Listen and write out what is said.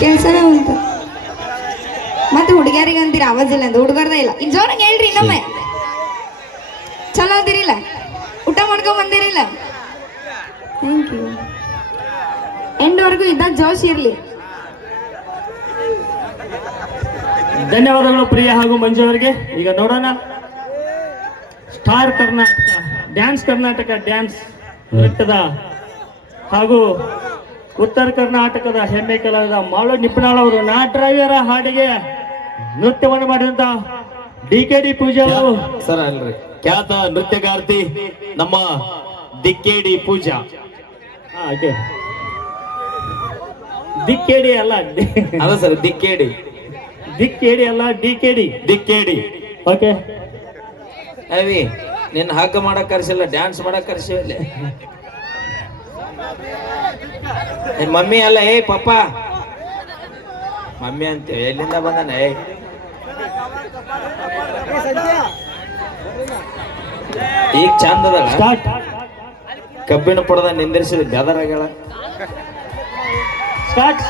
ಕೆಲ್ಸನೇ ಉಂಟು ಮತ್ತೆ ಹುಡುಗಿಯರಿಗೆ ಅಂತೀರ ಆವಾಜ್ ಇಲ್ಲ ಅಂತ ಹುಡುಗರ್ದ ಇಲ್ಲ ಈಗ ಜೋರಾಗಿ ಹೇಳ್ರಿ ಇನ್ನೊಮ್ಮೆ ಚಲೋ ಅಂದಿರಿಲ್ಲ ಊಟ ಮಾಡ್ಕೊಂಡ್ ಬಂದಿರಿಲ್ಲ ಥ್ಯಾಂಕ್ ಯು ಎಂಡ್ವರೆಗೂ ಇದ್ದ ಜೋಶ್ ಇರ್ಲಿ ಧನ್ಯವಾದಗಳು ಪ್ರಿಯ ಹಾಗೂ ಮಂಜು ಅವರಿಗೆ. ಈಗ ನೋಡೋಣ ಸ್ಟಾರ್ ಕರ್ನಾಟಕ ಡ್ಯಾನ್ಸ್ ನೃತ್ಯದ ಹಾಗೂ ಉತ್ತರ ಕರ್ನಾಟಕದ ಹೆಮ್ಮೆ ಕಲಾವಿದ ಮಾಳು ನಿಪ್ನಾಳ್ ಅವರು ನಾಟರಾಯರ ಹಾಡಿಗೆ ನೃತ್ಯವನ್ನು ಮಾಡಿದಂತ ಡಿ.ಕೆ.ಡಿ. ಪೂಜಾ ಅವರು ಸರ್ ಅಲ್ರಿ ಖ್ಯಾತ ನೃತ್ಯಗಾರ್ತಿ ನಮ್ಮ ಡಿ.ಕೆ.ಡಿ. ಪೂಜಾ. ದಿಕ್ಕೇಡಿ ಅಲ್ಲ ಅಲ್ಲ ಸರ್ ಡಿ.ಕೆ.ಡಿ ಅಲ್ಲ ಡಿ.ಕೆ.ಡಿ. ಓಕೆ ಅವಿ ನಿನ್ನ ಹಗ್ಗ ಮಾಡಕ್ ಕರ್ಸಿಲ್ಲ ಡ್ಯಾನ್ಸ್ ಮಾಡಕ್ ಕರ್ಸಿಲ್ಲ ಮಮ್ಮಿ ಅಲ್ಲ ಏ ಪಪ್ಪ ಮಮ್ಮಿ ಅಂತೇವೆ ಎಲ್ಲಿಂದ ಬಂದಾನ ಈಗ ಚಂದದಲ್ಲ ಕಬ್ಬಿಣ ಪಡೆದ ನಿಂದಿರಿಸಿದ ಗದರಾಗಳ ಸ್ಟಾರ್ಟ್